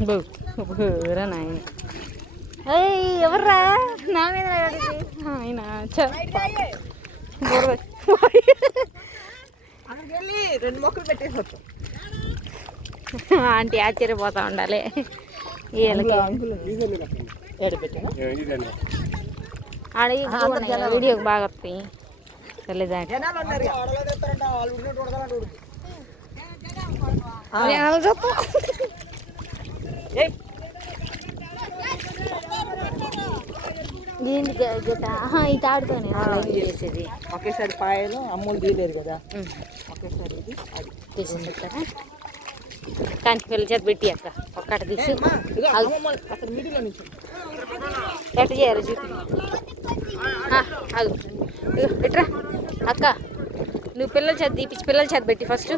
బురా నాయన ఎవర్రా నా మీద ఆయన రెండు మొక్కలు పెట్టేసి ఆంటీ ఆశ్చర్యపోతా ఉండాలి వీళ్ళకి ఆడ వీడియోకి బాగా వస్తాయి తెలీదా ఏంటి గీత ఇది ఆడుతానే చేసేది ఒకేసారి పాయలు అమ్ములు తీయలేరు కదా ఒకేసారి ఇది తీసి పెట్టారా కంచి పిల్ల చేత పెట్టి అక్క ఒక్కటి తీసి ఎట్ట చేయాలి చూపి అగు ఎట్రా అక్క నువ్వు పిల్లల చేత తీపిచ్చి పిల్లల చేత పెట్టి ఫస్ట్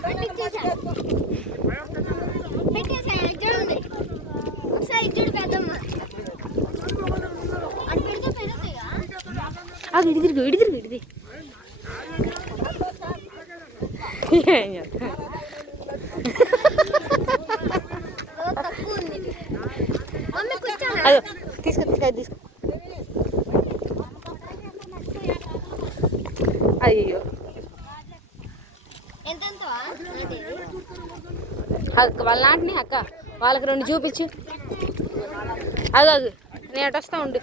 అది ఇడి తిరిగి ఏం చేస్తా అదో తీసుకో అయ్యో వాళ్ళ నాటిని అక్క వాళ్ళకి రెండు చూపించు అది నేను అటు వస్తా ఉండు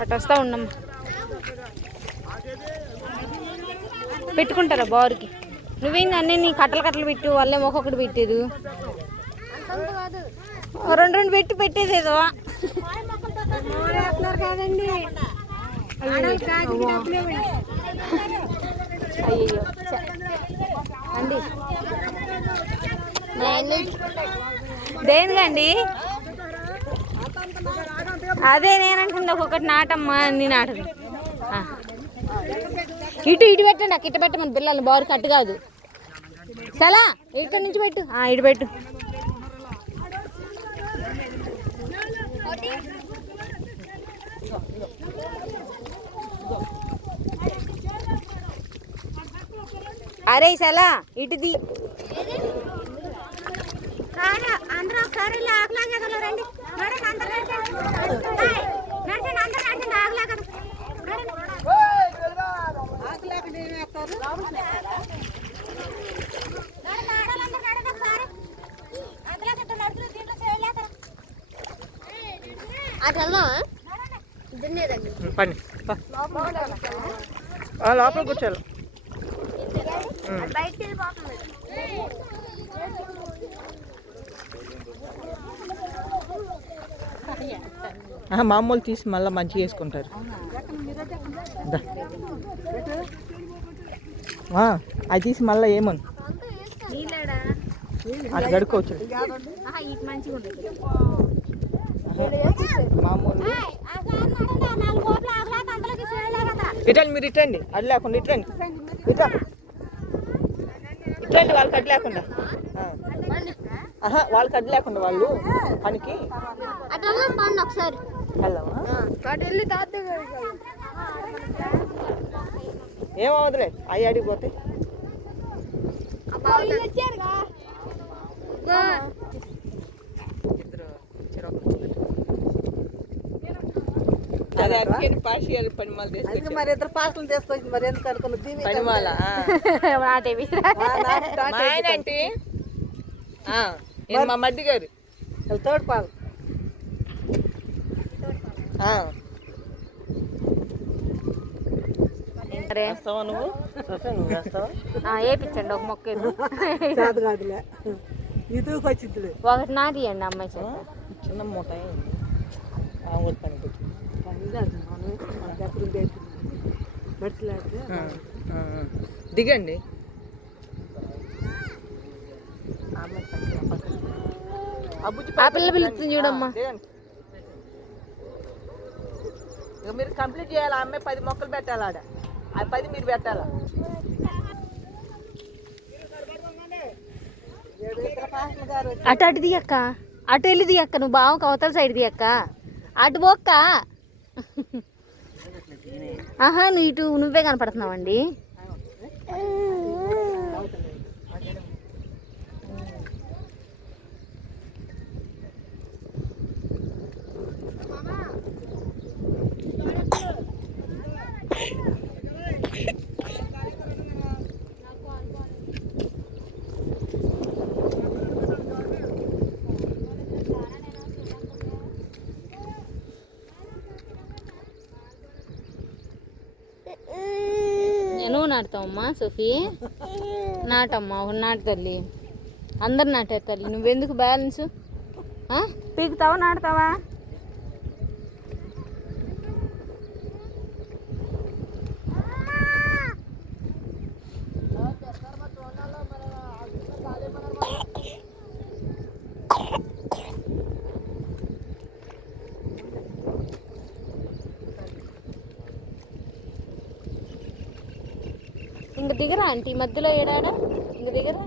అటు వస్తా ఉండమ్మా పెట్టుకుంటారా బారుకి నువ్వేంది అన్నీ నీ కట్టలు పెట్టు వాళ్ళే ఒక్కొక్కటి పెట్టేది రెండు పెట్టేదేదో అయ్యో అండి దేనికండి అదే నేనంటుంది ఒక్కొక్కటి నాటమ్మా అన్ని నాటదు ఇటు పెట్టండి అక్క ఇటు పెట్టమని పిల్లలు బారు కట్టు కాదు చాలా ఇక్కడి నుంచి పెట్టు ఇటు పెట్టు అరే సలా ఇటుది అందరూ ఒకసారి రండి లోపల కూర్చోాలి మామూలు తీసి మళ్ళీ మంచిగా వేసుకుంటారు అది తీసి మళ్ళీ ఏమను అది గడుకోవచ్చు మామూలు ఇటండి మీరు ఇటండి అది లేకుండా ఇటండి ఇటండి వాళ్ళకి అడ్డు లేకుండా వాళ్ళకి అడ్డు లేకుండా వాళ్ళు పనికి ఒకసారి ఏమవుతులే అవి అడిగిపోతే మరి ఇద్దరు పాటలు తీసుకొచ్చి మరి ఎందుకు అనుకున్నది మా మడ్డి గారు తోడు పాలు వేపించండి ఒక మొక్క కాదులే ఇది వచ్చింది ఒకటి నాటియండి అమ్మాయి చిన్న మూట దిగండి ఆ పిల్ల పిలుస్తుంది చూడమ్మా మీరు కంప్లీట్ చేయాలి అమ్మాయి 10 మొక్కలు పెట్టాలి ఆడ ఆ 10 మీరు పెట్టాలా అటు దియక్క అటు వెళ్ళి దియక్క నువ్వు బావకు అవతల సైడ్ దియక్క అటు పోక్క ఆహా నువ్వు ఇటు నువ్వే కనపడుతున్నావండి. నువ్వు నాటుతావమ్మా సోఫీ? నాటమ్మా, ఒక నాటు తల్లి. అందరు నాటారు తల్లి, నువ్వెందుకు బ్యాలెన్స్? పీకుతావా నాటుతావా? ఇంక దిగరా ఆంటీ, మధ్యలో ఏడాడా ఇంక దిగరా.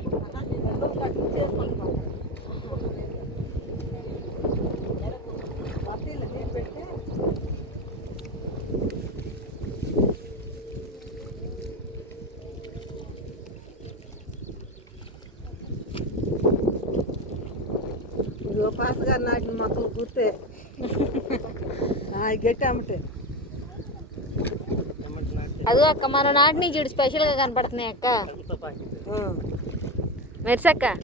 పాస్ గారు నాటిన మొక్కలు కూర్తే గట్టి అమ్మటే. అదో అక్క, మన నాటిని చూడు స్పెషల్గా కనపడుతున్నాయి అక్క. మెర్సక్క.